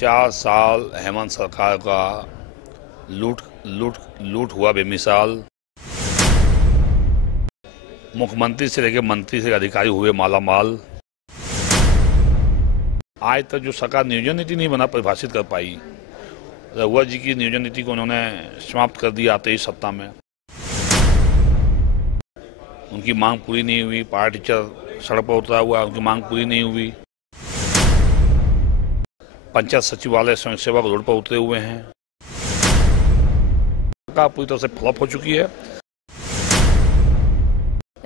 4 साल हेमंत सरकार का लूट लूट लूट हुआ बेमिसाल। मुख्यमंत्री से लेकर मंत्री से अधिकारी हुए मालामाल। आज तक जो सरकार नियोजन नीति नहीं बना परिभाषित कर पाई, रघुवर जी की नियोजन नीति को उन्होंने समाप्त कर दिया आते ही सत्ता में। उनकी मांग पूरी नहीं हुई, पारा टीचर सड़क पर उतरा हुआ, उनकी मांग पूरी नहीं हुई। पंचायत सचिवालय स्वयंसेवक रोड पर उतरे हुए हैं। सरकार पूरी तरह से फ्लॉप हो चुकी है।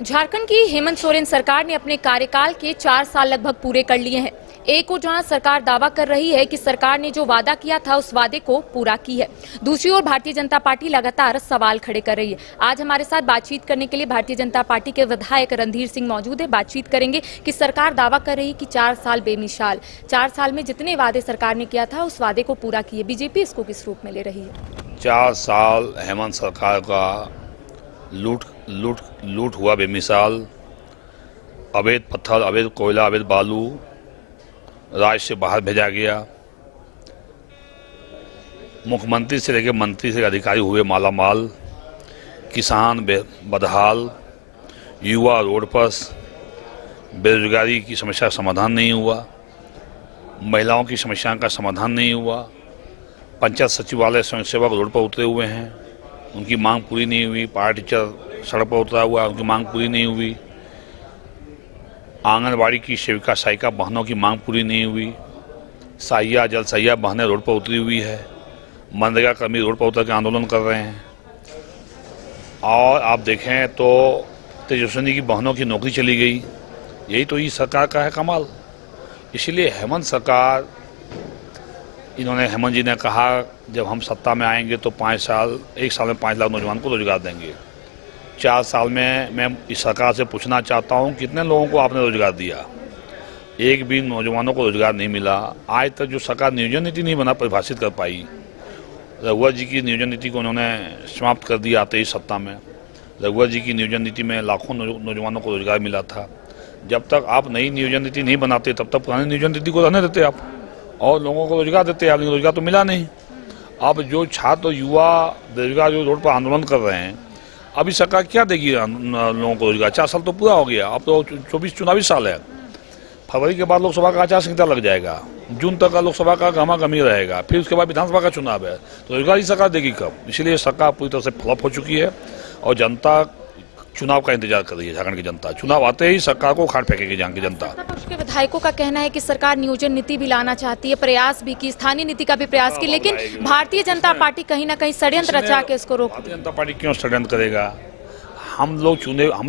झारखंड की हेमंत सोरेन सरकार ने अपने कार्यकाल के 4 साल लगभग पूरे कर लिए हैं। एक ओर जहां सरकार दावा कर रही है कि सरकार ने जो वादा किया था उस वादे को पूरा की है, दूसरी ओर भारतीय जनता पार्टी लगातार सवाल खड़े कर रही है। आज हमारे साथ बातचीत करने के लिए भारतीय जनता पार्टी के विधायक रणधीर सिंह मौजूद है। बातचीत करेंगे कि सरकार दावा कर रही है कि 4 साल बेमिसाल, 4 साल में जितने वादे सरकार ने किया था उस वादे को पूरा किए। बीजेपी इसको किस रूप में ले रही है? 4 साल हेमंत सरकार का लूट हुआ बेमिसाल। अवैध पत्थर, अवैध कोयला, अवैध बालू राज्य से बाहर भेजा गया। मुख्यमंत्री से लेकर मंत्री से अधिकारी हुए मालामाल। किसान बदहाल, युवा रोड पर, बेरोजगारी की समस्या का समाधान नहीं हुआ, महिलाओं की समस्याओं का समाधान नहीं हुआ। पंचायत सचिवालय स्वयंसेवक रोड पर उतरे हुए हैं, उनकी मांग पूरी नहीं हुई। पारा टीचर सड़क पर उतरा हुआ, उनकी मांग पूरी नहीं हुई। आंगनबाड़ी की सेविका सहायिका बहनों की मांग पूरी नहीं हुई। सहिया जल सहिया बहनें रोड पर उतरी हुई है। मनरेगा कर्मी रोड पर उतर के आंदोलन कर रहे हैं। और आप देखें तो तेजस्विनी की बहनों की नौकरी चली गई। यही तो इस सरकार का है कमाल। इसलिए हेमंत सरकार, इन्होंने हेमंत जी ने कहा जब हम सत्ता में आएंगे तो 1 साल में 5 लाख नौजवान को रोजगार देंगे। 4 साल में मैं इस सरकार से पूछना चाहता हूं कितने लोगों को आपने रोजगार दिया? एक भी नौजवानों को रोजगार नहीं मिला। आज तक जो सरकार नियोजन नीति नहीं बना परिभाषित कर पाई, रघुवर जी की नियोजन नीति को उन्होंने समाप्त कर दिया आते ही सत्ता में। रघुवर जी की नियोजन नीति में लाखों नौजवानों को रोजगार मिला था। जब तक आप नई नियोजन नीति नहीं बनाते तब तक पुरानी नियोजन नीति को रहने देते आप और लोगों को रोजगार देते आप, लेकिन रोजगार तो मिला नहीं। अब जो छात्र युवा बेरोजगार जो रोड पर आंदोलन कर रहे हैं, अभी सरकार क्या देगी लोगों को रोजगार? 4 साल तो पूरा हो गया, अब तो 24 चुनावी साल है। फरवरी के बाद लोकसभा का आचार संहिता लग जाएगा, जून तक का लोकसभा का गमागमी रहेगा, फिर उसके बाद विधानसभा का चुनाव है, तो रोजगार ही सरकार देगी कब? इसलिए सरकार पूरी तरह से फ्लॉप हो चुकी है और जनता चुनाव का इंतजार कर रही है। झारखंड की जनता चुनाव आते ही सरकार को उखाड़ फेंकेगी। यहाँ की जनता। पक्ष के विधायकों का कहना है कि सरकार नियोजन नीति भी लाना चाहती है, प्रयास भी की, स्थानीय नीति का भी प्रयास की, लेकिन भारतीय जनता पार्टी कहीं ना कहीं षड्यंत्र रचा के इसको रोक। भारतीय जनता पार्टी क्यों षड्यंत्र करेगा? हम लोग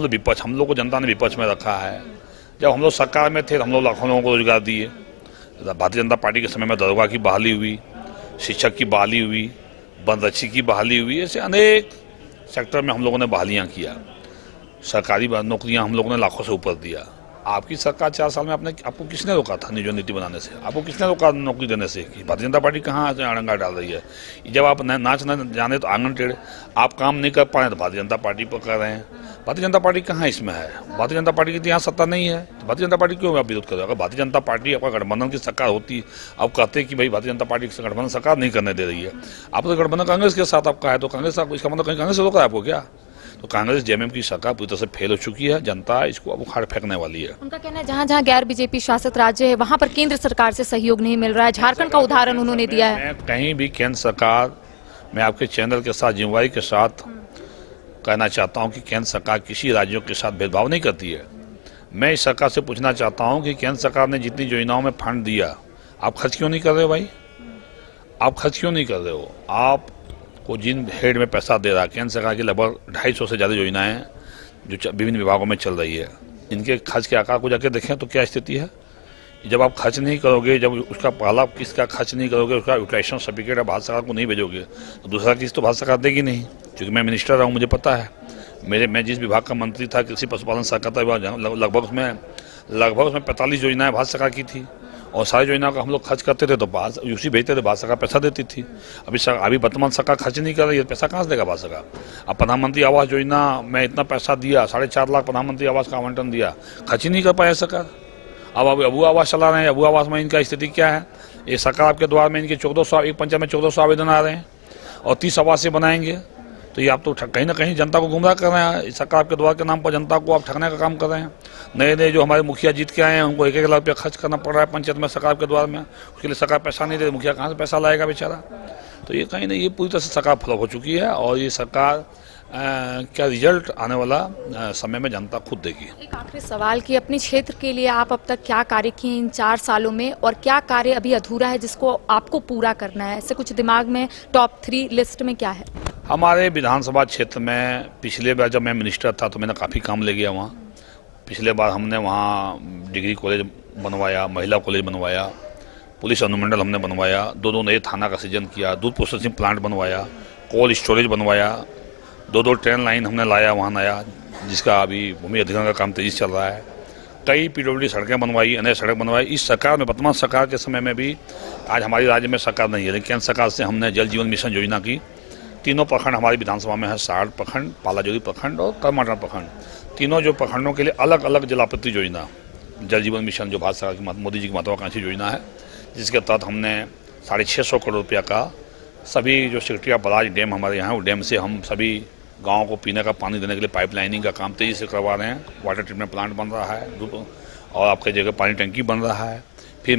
विपक्ष, हम लोग को जनता ने विपक्ष में रखा है। जब हम लोग सरकार में थे हम लोग लाखों लोगों को रोजगार दिए। भारतीय जनता पार्टी के समय में दरोगा की बहाली हुई, शिक्षक की बहाली हुई, वनरक्षी की बहाली हुई, ऐसे अनेक सेक्टर में हम लोगों ने बहालियाँ किया। सरकारी नौकरियां हम लोगों ने लाखों से ऊपर दिया। आपकी सरकार 4 साल में आपको किसने रोका था नियोजन नीति बनाने से? आपको किसने रोका नौकरी देने से? कि भारतीय जनता पार्टी कहाँ अड़ंगा डाल रही है? जब आप नाच न जाने तो आंगन टेढ़े, आप काम नहीं कर पाए तो भारतीय जनता पार्टी पर कर रहे हैं। भारतीय जनता पार्टी कहाँ इसमें है? भारतीय जनता पार्टी की यहाँ सत्ता नहीं है, तो भारतीय जनता पार्टी क्यों आप विरोध कर रहे हो? अगर भारतीय जनता पार्टी आपका गठबंधन की सरकार होती, आप कहते कि भाई भारतीय जनता पार्टी की गठबंधन सरकार नहीं करने दे रही है, आप तो गठबंधन कांग्रेस के साथ आपका है, तो कांग्रेस इसका मतलब कहीं कांग्रेस से रोका है आपको क्या? तो कांग्रेस जेएमएम की सरकार पूरी तरह से फेल हो चुकी है। जनता इसको अब उखाड़ फेंकने वाली है। उनका कहना है जहां जहां गैर बीजेपी शासित राज्य है वहां पर केंद्र सरकार से सहयोग नहीं मिल रहा है। झारखंड का उदाहरण उन्होंने दिया है। कहीं भी केंद्र सरकार, मैं आपके चैनल के साथ जिम्मेवारी के साथ कहना चाहता हूं कि केंद्र सरकार किसी राज्यों के साथ भेदभाव नहीं करती है। मैं इस सरकार से पूछना चाहता हूं कि केंद्र सरकार ने जितनी योजनाओं में फंड दिया, आप खर्च क्यों नहीं कर रहे हो भाई? आप खर्च क्यों नहीं कर रहे हो? आप को जिन हेड में पैसा दे रहा है, केंद्र सरकार की लगभग 250 से ज़्यादा योजनाएं जो विभिन्न विभागों में चल रही है, इनके खर्च के आकार को जाके देखें तो क्या स्थिति है। जब आप खर्च नहीं करोगे, जब उसका पहला किस्त का खर्च नहीं करोगे, उसका यूटिलाइजेशन सर्टिफिकेट आप भारत सरकार को नहीं भेजोगे, तो दूसरा किस्त तो भारत सरकार देगी नहीं। क्योंकि मैं मिनिस्टर रहा हूँ, मुझे पता है। मैं जिस विभाग का मंत्री था, कृषि पशुपालन सहकारिता विभाग, लगभग उसमें 45 योजनाएं भारत सरकार की थी और सारी योजनाओं का हम लोग खर्च करते थे तो यूसी भेजते थे, भारत सरकार पैसा देती थी। अभी वर्तमान सरकार खर्च नहीं कर रही है, पैसा कहाँ से देगा भारत सरकार? अब प्रधानमंत्री आवास योजना में इतना पैसा दिया, 4.5 लाख प्रधानमंत्री आवास का आवंटन दिया, खर्च ही नहीं कर पाया सरकार। अब अबू आवास चला रहे हैं। अबू आवास में इनका स्थिति क्या है? ये सरकार आपके द्वार में इनके 1400 एक पंचायत में 1400 आवेदन आ रहे हैं और 30 आवास बनाएंगे, तो ये आप तो कहीं ना कहीं जनता को गुमराह कर रहे हैं। सरकार के द्वार के नाम पर जनता को आप ठगने का काम कर रहे हैं। नए नए जो हमारे मुखिया जीत के आए हैं उनको 1-1 लाख रुपया खर्च करना पड़ रहा है पंचायत में सरकार के द्वार में, उसके लिए सरकार पैसा नहीं दे, मुखिया कहाँ से पैसा लाएगा बेचारा। तो ये कहीं नहीं, ये पूरी तरह से सरकार फ्लॉप हो चुकी है और ये सरकार क्या रिजल्ट आने वाला समय में जनता खुद देगी। एक आखिरी सवाल कि अपने क्षेत्र के लिए आप अब तक क्या कार्य किए इन 4 सालों में और क्या कार्य अभी अधूरा है जिसको आपको पूरा करना है? ऐसे कुछ दिमाग में टॉप 3 लिस्ट में क्या है? हमारे विधानसभा क्षेत्र में पिछले बार जब मैं मिनिस्टर था तो मैंने काफ़ी काम ले गया वहाँ। पिछले बार हमने वहाँ डिग्री कॉलेज बनवाया, महिला कॉलेज बनवाया, पुलिस अनुमंडल हमने बनवाया, 2 नए थाना का सृजन किया, दूध प्रोसेसिंग प्लांट बनवाया, कोल्ड स्टोरेज बनवाया, 2 ट्रेन लाइन हमने लाया वहाँ नया, जिसका अभी भूमि अधिग्रहण का काम तेजी से चल रहा है। कई PWD सड़कें बनवाई, अन्य सड़क बनवाई। इस सरकार में, वर्तमान सरकार के समय में भी आज हमारी राज्य में सरकार नहीं है, लेकिन केंद्र सरकार से हमने जल जीवन मिशन योजना की। 3 प्रखंड हमारी विधानसभा में है, साड़ प्रखंड, पालाजोरी प्रखंड और करमाटा प्रखंड। तीनों जो प्रखंडों के लिए अलग अलग जलापूर्ति योजना, जल जीवन मिशन जो भारत सरकार की मोदी जी की महत्वाकांक्षी योजना है, जिसके तहत हमने 650 करोड़ रुपया का सभी जो सेक्रेटरी बराज डैम हमारे यहाँ, वो डैम से हम सभी गाँव को पीने का पानी देने के लिए पाइपलाइनिंग का काम तेज़ी से करवा रहे हैं। वाटर ट्रीटमेंट प्लांट बन रहा है और आपके जगह पानी टंकी बन रहा है। फिर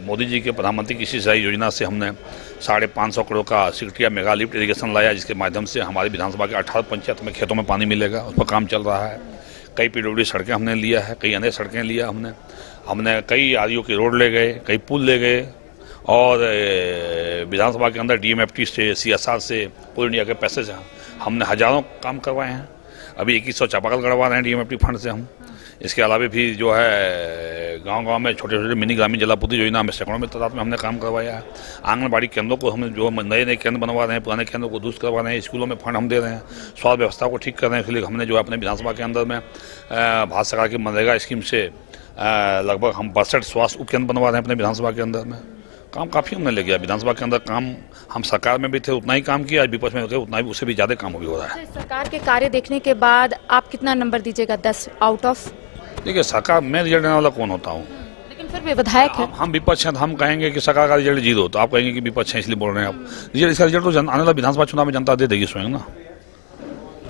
मोदी जी के प्रधानमंत्री कृषि सिंचाई योजना से हमने 550 करोड़ का सेक्रेटरी मेगा लिफ्ट इरीगेशन लाया, जिसके माध्यम से हमारी विधानसभा के 18 पंचायत में खेतों में पानी मिलेगा, उस पर काम चल रहा है। कई PWD सड़कें हमने लिया है, कई अन्य सड़कें लिया हमने कई आरओ के रोड ले गए, कई पुल ले गए और विधानसभा के अंदर DMFT से, CSR से, पूल इंडिया के पैसे से हमने हजारों काम करवाए हैं। अभी 2100 चापाकल करवा रहे हैं DMFT फंड से हम। इसके अलावा भी जो है गांव-गांव में छोटे छोटे मिनी ग्रामीण जलापूर्ति योजना में सैकड़ों में तादाद में हमने काम करवाया है। आंगनबाड़ी केंद्रों को हम जो नए केंद्र बनवा रहे हैं, पुराने केंद्रों को दुरुस्त करवा रहे हैं, स्कूलों में फंड हम दे रहे हैं, स्वास्थ्य व्यवस्था को ठीक कर रहे हैं। इसलिए हमने जो अपने विधानसभा के अंदर में भारत सरकार की मनरेगा स्कीम से लगभग हम 62 स्वास्थ्य उपकेंद्र बनवा रहे हैं अपने विधानसभा के अंदर में। काम काफ़ी हमने ले गया विधानसभा के अंदर। काम हम सरकार में भी थे उतना ही काम किया, आज विपक्ष में थे उतना ही, उससे भी ज़्यादा काम भी हो रहा है। सरकार के कार्य देखने के बाद आप कितना नंबर दीजिएगा 10 आउट ऑफ? देखिए, सरकार में रिजल्ट देने वाला कौन होता हूँ, लेकिन फिर भी विधायक है। हम विपक्ष हैं तो हम कहेंगे कि सरकार का रिजल्ट 0, तो आप कहेंगे कि विपक्ष है इसलिए बोल रहे हैं आप। रिजल्ट, इसका रिजल्ट तो आने वाला विधानसभा चुनाव में जनता दे देगी स्वयं ना।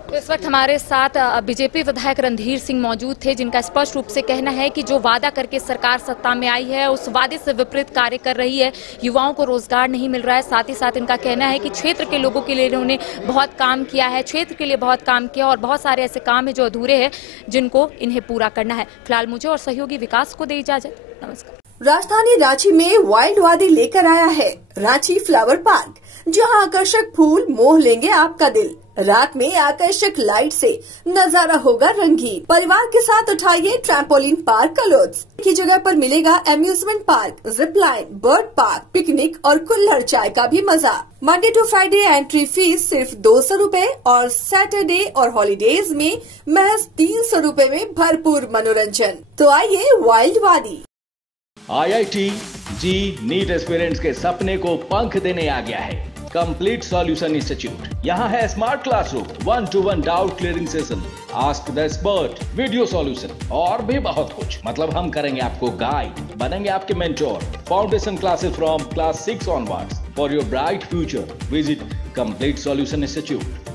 तो इस वक्त हमारे साथ बीजेपी विधायक रणधीर सिंह मौजूद थे, जिनका स्पष्ट रूप से कहना है कि जो वादा करके सरकार सत्ता में आई है उस वादे से विपरीत कार्य कर रही है। युवाओं को रोजगार नहीं मिल रहा है। साथ ही साथ इनका कहना है कि क्षेत्र के लोगों के लिए इन्होंने बहुत काम किया है, क्षेत्र के लिए बहुत काम किया और बहुत सारे ऐसे काम है जो अधूरे हैं जिनको इन्हें पूरा करना है। फिलहाल मुझे और सहयोगी विकास को दे इजाजत। नमस्कार। राजधानी रांची में वाइल्ड वादी लेकर आया है रांची फ्लावर पार्क, जहां आकर्षक फूल मोह लेंगे आपका दिल। रात में आकर्षक लाइट से नजारा होगा रंगीन। परिवार के साथ उठाइए ट्रैम्पोलिन पार्क का लुत्फ। की जगह पर मिलेगा amusement park, zip line, bird park, picnic और कुल्हड़ चाय का भी मजा। Monday to Friday entry fee सिर्फ 200 रूपए और सैटरडे और हॉलीडेज में महज 300 रूपए में भरपूर मनोरंजन। तो आइए वाइल्ड वादी। IIT जी नीट एस्पिरेंट्स के सपने को पंख देने आ गया है कंप्लीट सॉल्यूशन इंस्टीट्यूट। यहाँ है smart classroom, 1-to-1 doubt clearing session, ask the expert, video solution और भी बहुत कुछ। मतलब हम करेंगे आपको गाइड, बनेंगे आपके mentor. Foundation classes from class 6 onwards for your bright future. Visit complete solution institute.